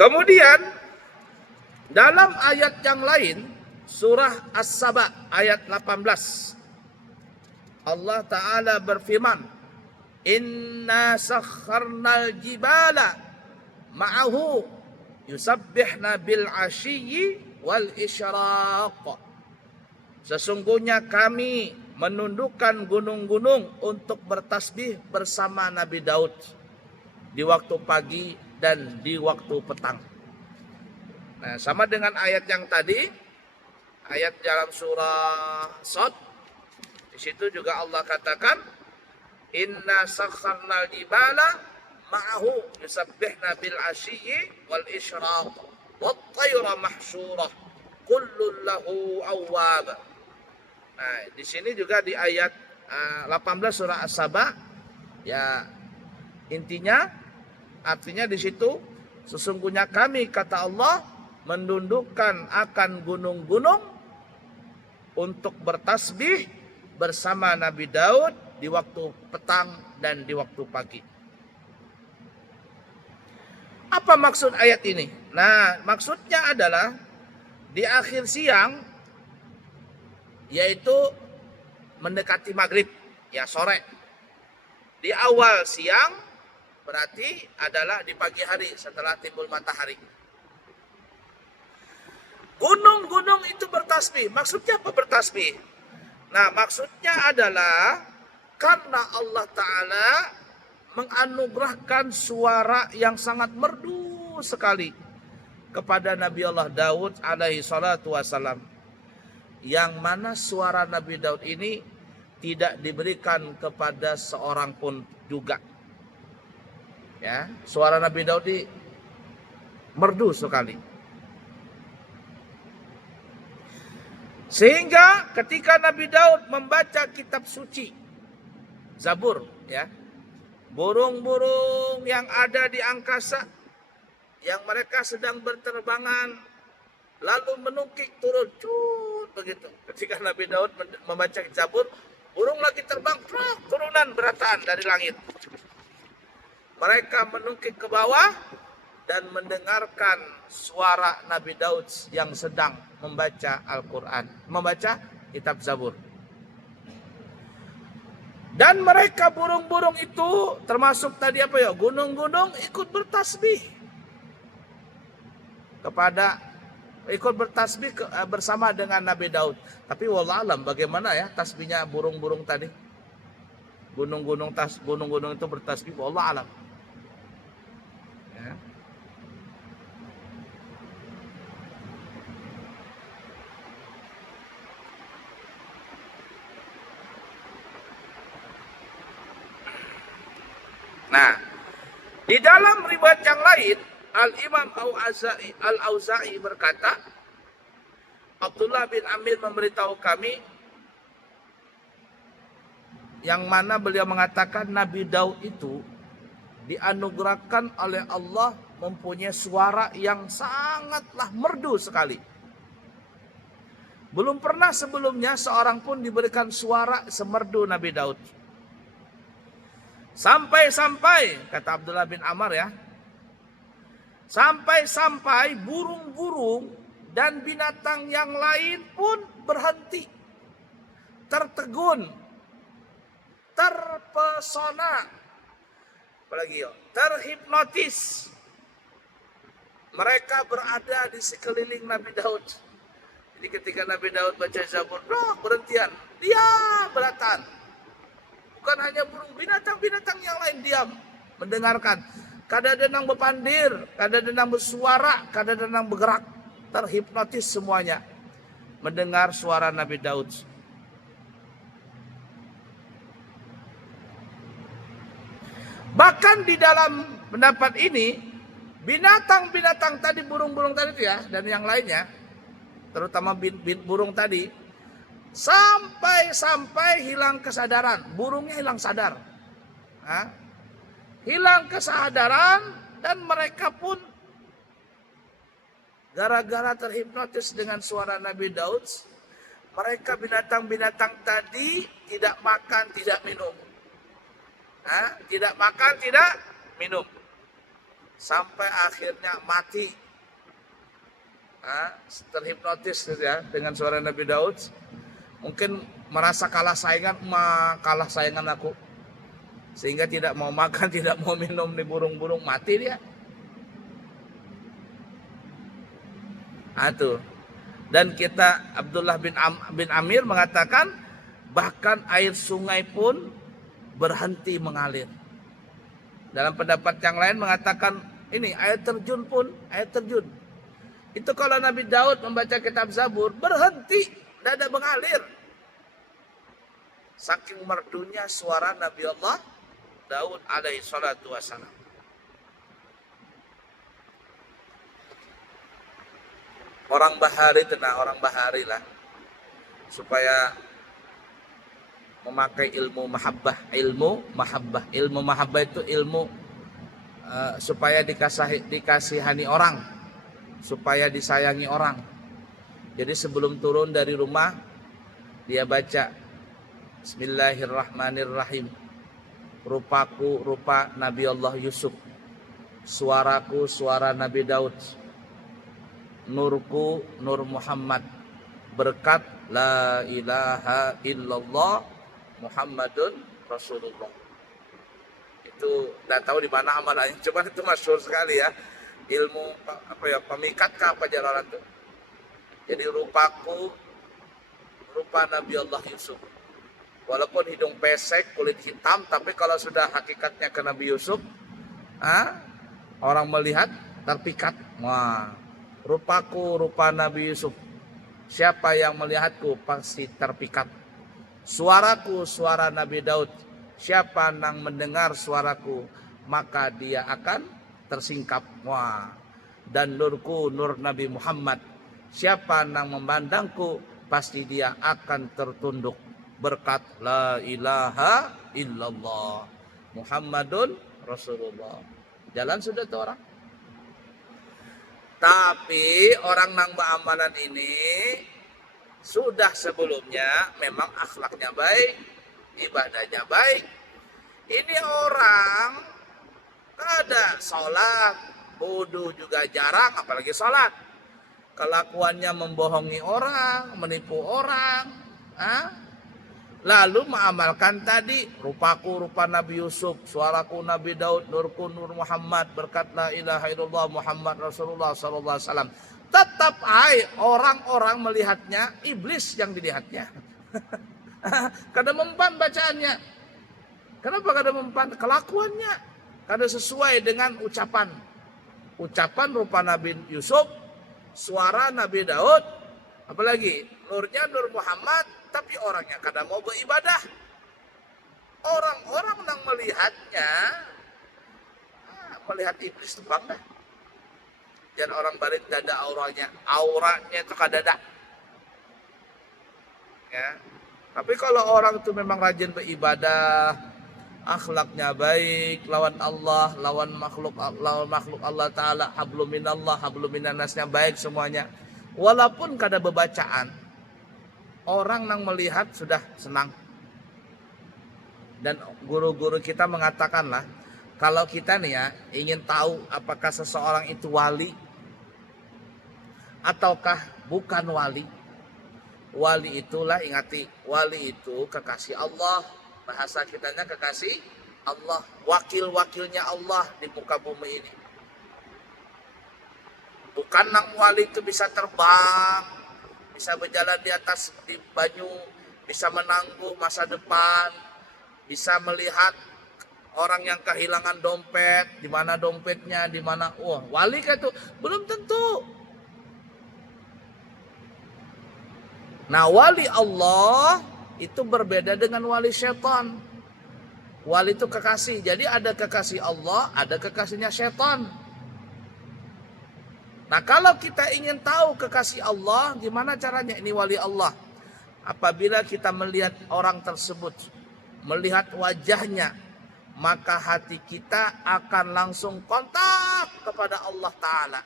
Kemudian dalam ayat yang lain, surah As-Saba ayat 18, Allah Ta'ala berfirman, Inna sakharnal jibala ma'ahu yusabbihna bil ashiyyi wal isyraq. Sesungguhnya kami menundukkan gunung-gunung untuk bertasbih bersama Nabi Daud di waktu pagi dan di waktu petang. Nah, sama dengan ayat yang tadi, ayat dalam surah Shad, di situ juga Allah katakan, Inna sakharnal jibala ma'ahu yusabbihna bil ashiyyi wal isyraq wat tayra mahsyurah kullun lahu awwab. Nah, di sini juga di ayat 18 surah As-Saba, ya intinya artinya di situ sesungguhnya kami, kata Allah, menundukkan akan gunung-gunung untuk bertasbih bersama Nabi Daud di waktu petang dan di waktu pagi. Apa maksud ayat ini? Nah, maksudnya adalah di akhir siang, yaitu mendekati maghrib, ya sore. Di awal siang berarti adalah di pagi hari setelah timbul matahari. Gunung-gunung itu bertasbih. Maksudnya apa bertasbih? Nah, maksudnya adalah karena Allah Ta'ala menganugerahkan suara yang sangat merdu sekali kepada Nabi Allah Daud alaihi salatu wassalam. Yang mana suara Nabi Daud ini tidak diberikan kepada seorang pun juga. Ya, suara Nabi Daud ini merdu sekali. Sehingga ketika Nabi Daud membaca kitab suci, Zabur, ya, burung-burung yang ada di angkasa, yang mereka sedang berterbangan, lalu menukik turun, cut, begitu. Ketika Nabi Daud membaca Zabur, burung lagi terbang, turunan berataan dari langit. Mereka menukik ke bawah dan mendengarkan suara Nabi Daud yang sedang membaca Al-Quran, membaca kitab Zabur. Dan mereka burung-burung itu termasuk tadi apa ya, gunung-gunung ikut bertasbih bersama dengan Nabi Daud. Tapi wallah alam bagaimana ya tasbihnya burung-burung tadi, gunung-gunung itu bertasbih, wallah alam. Ya. Nah, di dalam riwayat yang lain, Al-Imam Al-Auza'i berkata, Abdullah bin Amir memberitahu kami, yang mana beliau mengatakan Nabi Daud itu dianugerahkan oleh Allah mempunyai suara yang sangatlah merdu sekali. Belum pernah sebelumnya seorang pun diberikan suara semerdu Nabi Daud. Sampai-sampai, kata Abdullah bin Amr ya, sampai-sampai burung-burung dan binatang yang lain pun berhenti, tertegun, terpesona, apalagi terhipnotis. Mereka berada di sekeliling Nabi Daud. Jadi ketika Nabi Daud baca Zabur, berhentian, diam, berataan. Bukan hanya burung, binatang-binatang yang lain diam mendengarkan. Kadang-kadang berpandir, kadang-kadang bersuara, kadang-kadang bergerak, terhipnotis semuanya mendengar suara Nabi Daud. Bahkan di dalam pendapat ini, binatang-binatang tadi, burung-burung tadi itu ya, dan yang lainnya, terutama burung tadi, sampai hilang kesadaran. Burungnya hilang sadar, hilang kesadaran, dan mereka pun gara-gara terhipnotis dengan suara Nabi Daud, mereka binatang-binatang tadi tidak makan, tidak minum. Tidak makan, tidak minum. sampai akhirnya mati. Terhipnotis gitu ya dengan suara Nabi Daud. Mungkin merasa kalah saingan aku, sehingga tidak mau makan, tidak mau minum di burung-burung, mati dia. Tuh. Dan kita Abdullah bin Amir mengatakan bahkan air sungai pun berhenti mengalir. Dalam pendapat yang lain mengatakan ini air terjun itu kalau Nabi Daud membaca kitab Zabur berhenti, tidak ada mengalir. Saking merdunya suara Nabi Allah Daud alaihi salatu wassalam. Orang bahari lah, supaya memakai ilmu mahabbah itu ilmu supaya dikasihani orang, supaya disayangi orang. Jadi sebelum turun dari rumah dia baca Bismillahirrahmanirrahim. Rupaku rupa Nabi Allah Yusuf, suaraku suara Nabi Daud, nurku nur Muhammad, berkat la ilaha illallah Muhammadun Rasulullah. Itu tidak tahu di mana amalannya, cuma itu masyhur sekali ya. Ilmu pemikat kah apa jalanan itu. Jadi rupaku rupa Nabi Allah Yusuf. Walaupun hidung pesek, kulit hitam, tapi kalau sudah hakikatnya ke Nabi Yusuf, orang melihat terpikat. Wah, rupaku rupa Nabi Yusuf. Siapa yang melihatku pasti terpikat. Suaraku suara Nabi Daud. Siapa yang mendengar suaraku maka dia akan tersingkap. Wah. Dan nurku nur Nabi Muhammad. Siapa yang memandangku pasti dia akan tertunduk. Berkat la ilaha illallah Muhammadun Rasulullah. Jalan sudah tuh orang. Tapi orang nang amalan ini sudah sebelumnya memang akhlaknya baik, ibadahnya baik. Ini orang ada sholat, wudu juga jarang, apalagi sholat. Kelakuannya membohongi orang, menipu orang. Lalu mengamalkan tadi, rupaku rupa Nabi Yusuf, suaraku Nabi Daud, nurku nur Muhammad, berkat la ilaha illallah Muhammad Rasulullah sallallahu alaihi wasallam. Tetap orang-orang melihatnya, iblis yang dilihatnya. Kada mempan bacaannya. Kenapa kada mempan? Kelakuannya kada sesuai dengan ucapan. Ucapan rupa Nabi Yusuf, suara Nabi Daud, apalagi nurnya nur Muhammad, tapi orangnya kada mau beribadah. Orang-orang yang melihatnya melihat iblis itu bangga. Dan orang balik dada auranya itu kada ada. Ya. Tapi kalau orang itu memang rajin beribadah, akhlaknya baik, lawan Allah, lawan makhluk Allah Ta'ala, hablum minallah, hablum minannasnya baik semuanya. Walaupun kada bebacaan, orang yang melihat sudah senang. Dan guru-guru kita mengatakanlah, kalau kita nih ya ingin tahu apakah seseorang itu wali ataukah bukan wali. Wali itulah, ingati, wali itu kekasih Allah. Bahasa kitanya kekasih Allah, wakil-wakilnya Allah di muka bumi ini. Bukan nang wali itu bisa terbang, bisa berjalan di atas di banyu, bisa menangguh masa depan, bisa melihat orang yang kehilangan dompet, di mana dompetnya, di mana. Wali kah itu? Belum tentu. Nah, wali Allah itu berbeda dengan wali syaitan. Wali itu kekasih. Jadi ada kekasih Allah, ada kekasihnya syaitan. Nah, kalau kita ingin tahu kekasih Allah, gimana caranya? Ini wali Allah. Apabila kita melihat orang tersebut, melihat wajahnya, maka hati kita akan langsung kontak kepada Allah Ta'ala.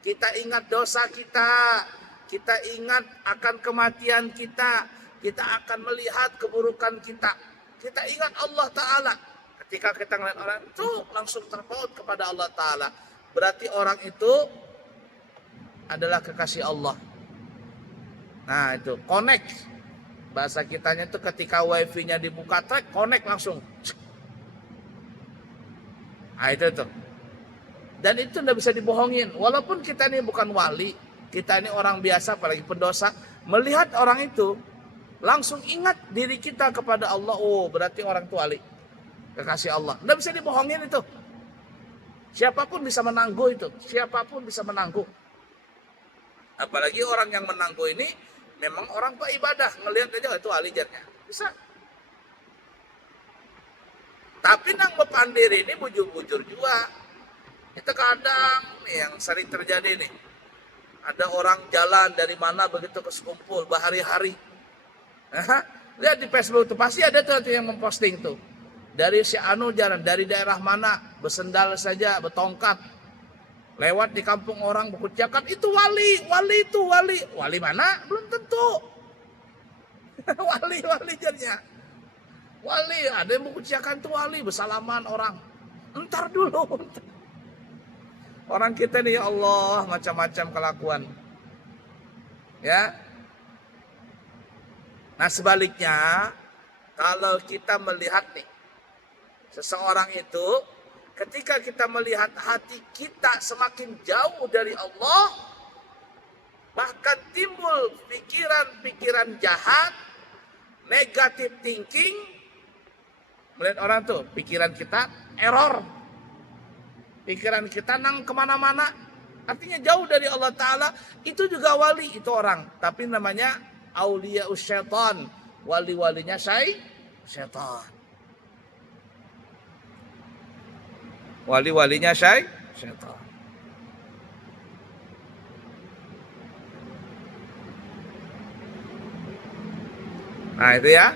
Kita ingat dosa kita, kita ingat akan kematian kita akan melihat keburukan kita. Kita ingat Allah Ta'ala. ketika kita ngeliat orang itu langsung terpaut kepada Allah Ta'ala. Berarti orang itu adalah kekasih Allah. Nah itu, connect. Bahasa kitanya itu ketika wifi-nya dibuka track, connect langsung. Nah itu tuh. Dan itu tidak bisa dibohongin. Walaupun kita ini bukan wali, kita ini orang biasa, apalagi pendosa, melihat orang itu, langsung ingat diri kita kepada Allah. Oh berarti orang itu wali, kekasih Allah. Tidak bisa dibohongin itu. Siapapun bisa menangguh itu. Siapapun bisa menangguh. Apalagi orang yang menangguh ini memang orang pak ibadah. Ngelihat aja itu wali jadinya. Bisa. Tapi nang bepandir ini bujur-bujur juga. Itu kadang nih yang sering terjadi nih. Ada orang jalan dari mana begitu ke sekumpul berhari-hari. Lihat di Facebook itu pasti ada tuh yang memposting tuh. Dari si Anu jalan dari daerah mana bersendal saja bertongkat lewat di kampung orang berkuciakan itu wali itu wali mana belum tentu. wali jadinya wali ada yang berkuciakan itu wali bersalaman orang entar dulu. Orang kita nih ya Allah macam-macam kelakuan ya. Nah sebaliknya kalau kita melihat nih seseorang itu ketika kita melihat hati kita semakin jauh dari Allah, bahkan timbul pikiran-pikiran jahat, negative thinking, melihat orang tuh pikiran kita error, pikiran kita nang kemana-mana, artinya jauh dari Allah Ta'ala, itu juga wali itu orang, tapi namanya aulia syaitan, wali-walinya syaitan. Wali-walinya syaitan. Nah itu ya.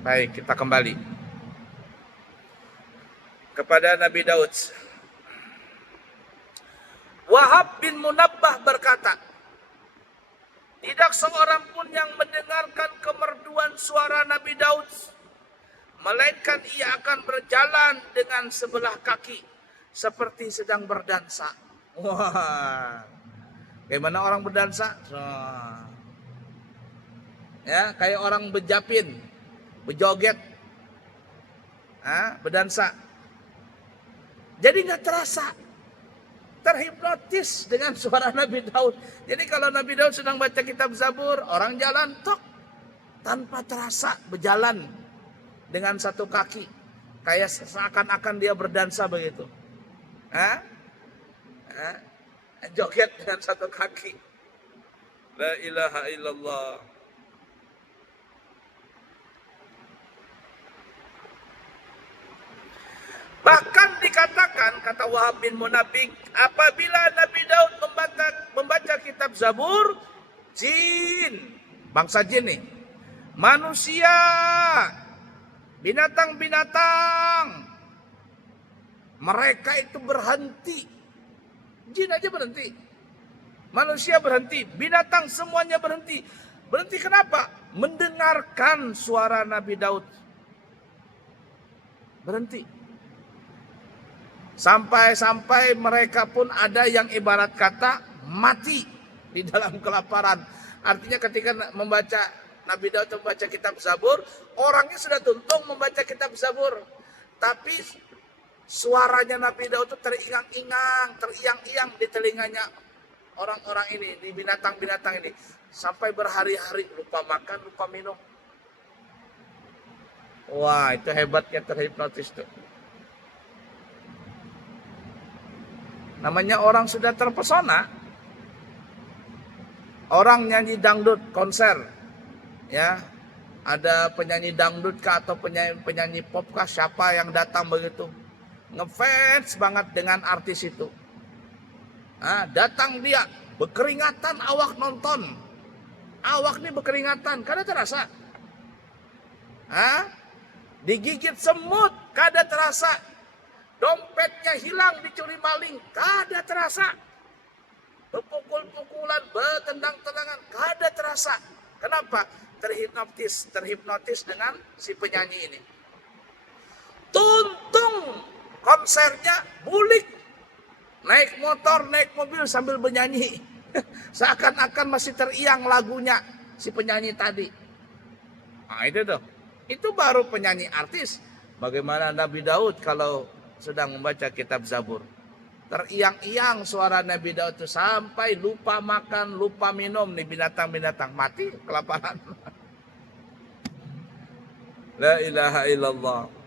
Baik, kita kembali kepada Nabi Daud. Wahab bin Munabbah berkata, tidak seorang pun yang mendengarkan kemerduan suara Nabi Daud, melainkan ia akan berjalan dengan sebelah kaki seperti sedang berdansa. Wah, bagaimana orang berdansa? Ya, kayak orang bejapin, bejoget, berdansa. Jadi nggak terasa, terhipnotis dengan suara Nabi Daud. Jadi kalau Nabi Daud sedang baca kitab Zabur, orang jalan tok tanpa terasa berjalan dengan satu kaki, kayak seakan-akan dia berdansa begitu, joget dengan satu kaki. La ilaha illallah. Bahkan dikatakan, kata Wahab bin Munabbih, apabila Nabi Daud membaca kitab Zabur, jin, bangsa jin nih, manusia, binatang-binatang, mereka itu berhenti. Jin aja berhenti, manusia berhenti, binatang semuanya berhenti. Berhenti kenapa? Mendengarkan suara Nabi Daud. Berhenti. Sampai-sampai mereka pun ada yang ibarat kata mati di dalam kelaparan. Artinya ketika membaca Nabi Daud membaca kitab Zabur, orangnya sudah tuntung membaca kitab Zabur, tapi suaranya Nabi Daud itu teringang-ingang, teriang-iang di telinganya orang-orang ini, di binatang-binatang ini, sampai berhari-hari lupa makan, lupa minum. Wah, itu hebatnya terhipnotis tuh. Namanya orang sudah terpesona. Orang nyanyi dangdut konser, ya, ada penyanyi dangdut kah atau penyanyi pop kah, siapa yang datang begitu ngefans banget dengan artis itu, datang dia berkeringatan, awak nonton, awak nih berkeringatan, kada terasa, digigit semut kada terasa, dompetnya hilang dicuri maling kada terasa, berpukul-pukulan, bertendang-tendangan kada terasa. Kenapa? Terhipnotis dengan si penyanyi ini. tuntung konsernya, bulik, naik motor, naik mobil sambil bernyanyi. Seakan-akan masih teriang lagunya si penyanyi tadi. Nah itu tuh, itu baru penyanyi artis. Bagaimana Nabi Daud kalau sedang membaca kitab Zabur? Teriang-iang suara Nabi Daud itu sampai lupa makan, lupa minum nih binatang-binatang mati kelaparan. La ilaha illallah.